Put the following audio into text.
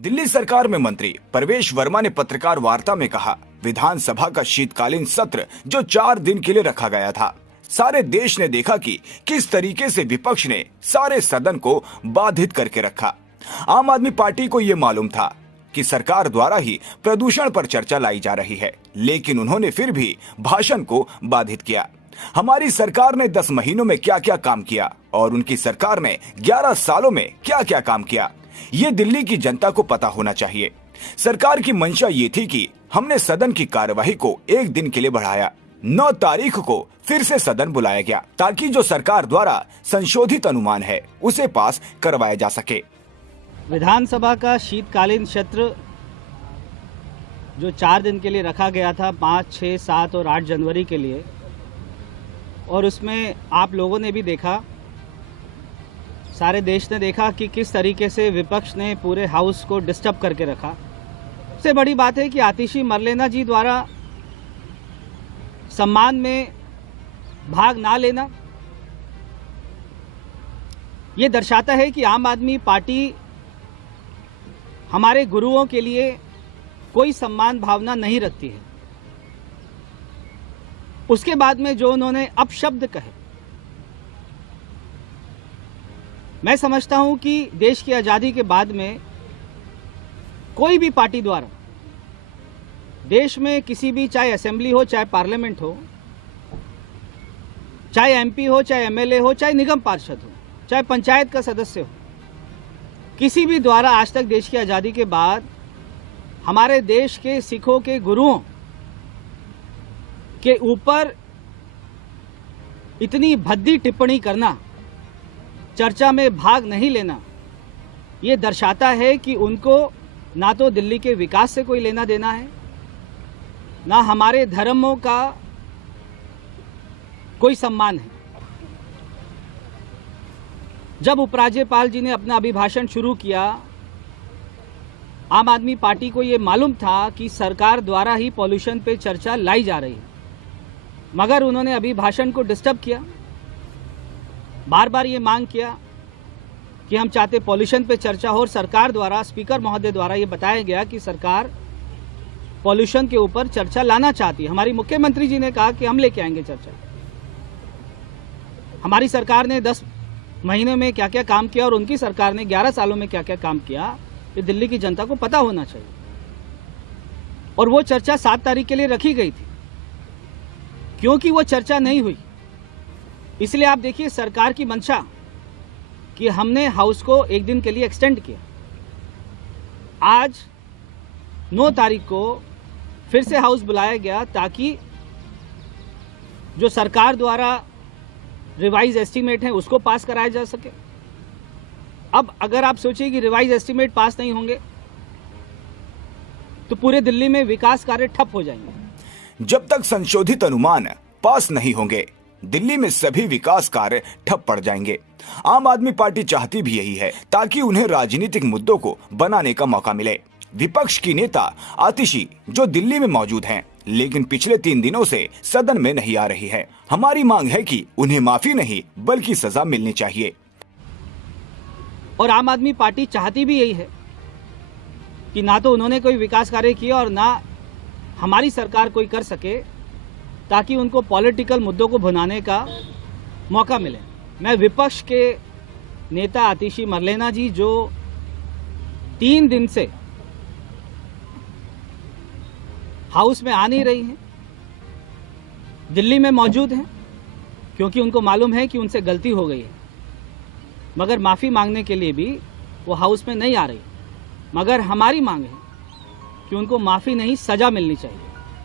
दिल्ली सरकार में मंत्री परवेश वर्मा ने पत्रकार वार्ता में कहा, विधानसभा का शीतकालीन सत्र जो 4 दिन के लिए रखा गया था, सारे देश ने देखा कि किस तरीके से विपक्ष ने सारे सदन को बाधित करके रखा। आम आदमी पार्टी को ये मालूम था कि सरकार द्वारा ही प्रदूषण पर चर्चा लाई जा रही है, लेकिन उन्होंने फिर भी भाषण को बाधित किया। हमारी सरकार ने 10 महीनों में क्या क्या काम किया और उनकी सरकार ने 11 सालों में क्या क्या काम किया, ये दिल्ली की जनता को पता होना चाहिए। सरकार की मंशा ये थी कि हमने सदन की कार्यवाही को 1 दिन के लिए बढ़ाया। 9 तारीख को फिर से सदन बुलाया गया ताकि जो सरकार द्वारा संशोधित अनुमान है उसे पास करवाया जा सके। विधानसभा का शीतकालीन सत्र जो 4 दिन के लिए रखा गया था, 5, 6, 7 और 8 जनवरी के लिए, और उसमें आप लोगों ने भी देखा, सारे देश ने देखा कि किस तरीके से विपक्ष ने पूरे हाउस को डिस्टर्ब करके रखा। सबसे बड़ी बात है कि आतिशी मरलेना जी द्वारा सम्मान में भाग ना लेना ये दर्शाता है कि आम आदमी पार्टी हमारे गुरुओं के लिए कोई सम्मान भावना नहीं रखती है। उसके बाद में जो उन्होंने अपशब्द कहे, मैं समझता हूं कि देश की आज़ादी के बाद में कोई भी पार्टी द्वारा देश में किसी भी, चाहे असेंबली हो, चाहे पार्लियामेंट हो, चाहे एमपी हो, चाहे एमएलए हो, चाहे निगम पार्षद हो, चाहे पंचायत का सदस्य हो, किसी भी द्वारा आज तक देश की आज़ादी के बाद हमारे देश के सिखों के गुरुओं के ऊपर इतनी भद्दी टिप्पणी करना, चर्चा में भाग नहीं लेना, ये दर्शाता है कि उनको ना तो दिल्ली के विकास से कोई लेना देना है, ना हमारे धर्मों का कोई सम्मान है। जब उपराज्यपाल जी ने अपना अभिभाषण शुरू किया, आम आदमी पार्टी को ये मालूम था कि सरकार द्वारा ही पॉल्यूशन पे चर्चा लाई जा रही है, मगर उन्होंने अभिभाषण को डिस्टर्ब किया। बार बार ये मांग किया कि हम चाहते पॉल्यूशन पे चर्चा हो, और सरकार द्वारा, स्पीकर महोदय द्वारा ये बताया गया कि सरकार पॉल्यूशन के ऊपर चर्चा लाना चाहती है। हमारी मुख्यमंत्री जी ने कहा कि हम लेके आएंगे चर्चा। हमारी सरकार ने 10 महीने में क्या क्या काम किया और उनकी सरकार ने 11 सालों में क्या क्या काम किया, ये दिल्ली की जनता को पता होना चाहिए। और वो चर्चा 7 तारीख के लिए रखी गई थी, क्योंकि वो चर्चा नहीं हुई, इसलिए आप देखिए सरकार की मंशा कि हमने हाउस को 1 दिन के लिए एक्सटेंड किया। आज 9 तारीख को फिर से हाउस बुलाया गया ताकि जो सरकार द्वारा रिवाइज एस्टीमेट है उसको पास कराया जा सके। अब अगर आप सोचिए कि रिवाइज एस्टीमेट पास नहीं होंगे तो पूरे दिल्ली में विकास कार्य ठप हो जाएंगे। जब तक संशोधित अनुमान पास नहीं होंगे, दिल्ली में सभी विकास कार्य ठप पड़ जाएंगे। आम आदमी पार्टी चाहती भी यही है ताकि उन्हें राजनीतिक मुद्दों को बनाने का मौका मिले। विपक्ष की नेता आतिशी जो दिल्ली में मौजूद हैं, लेकिन पिछले 3 दिनों से सदन में नहीं आ रही है। हमारी मांग है कि उन्हें माफी नहीं बल्कि सजा मिलनी चाहिए। और आम आदमी पार्टी चाहती भी यही है कि ना तो उन्होंने कोई विकास कार्य किया और ना हमारी सरकार कोई कर सके, ताकि उनको पॉलिटिकल मुद्दों को भुनाने का मौका मिले। मैं विपक्ष के नेता आतिशी मरलेना जी जो 3 दिन से हाउस में आ नहीं रही हैं, दिल्ली में मौजूद हैं, क्योंकि उनको मालूम है कि उनसे गलती हो गई है, मगर माफ़ी मांगने के लिए भी वो हाउस में नहीं आ रही। मगर हमारी मांग है कि उनको माफ़ी नहीं, सज़ा मिलनी चाहिए।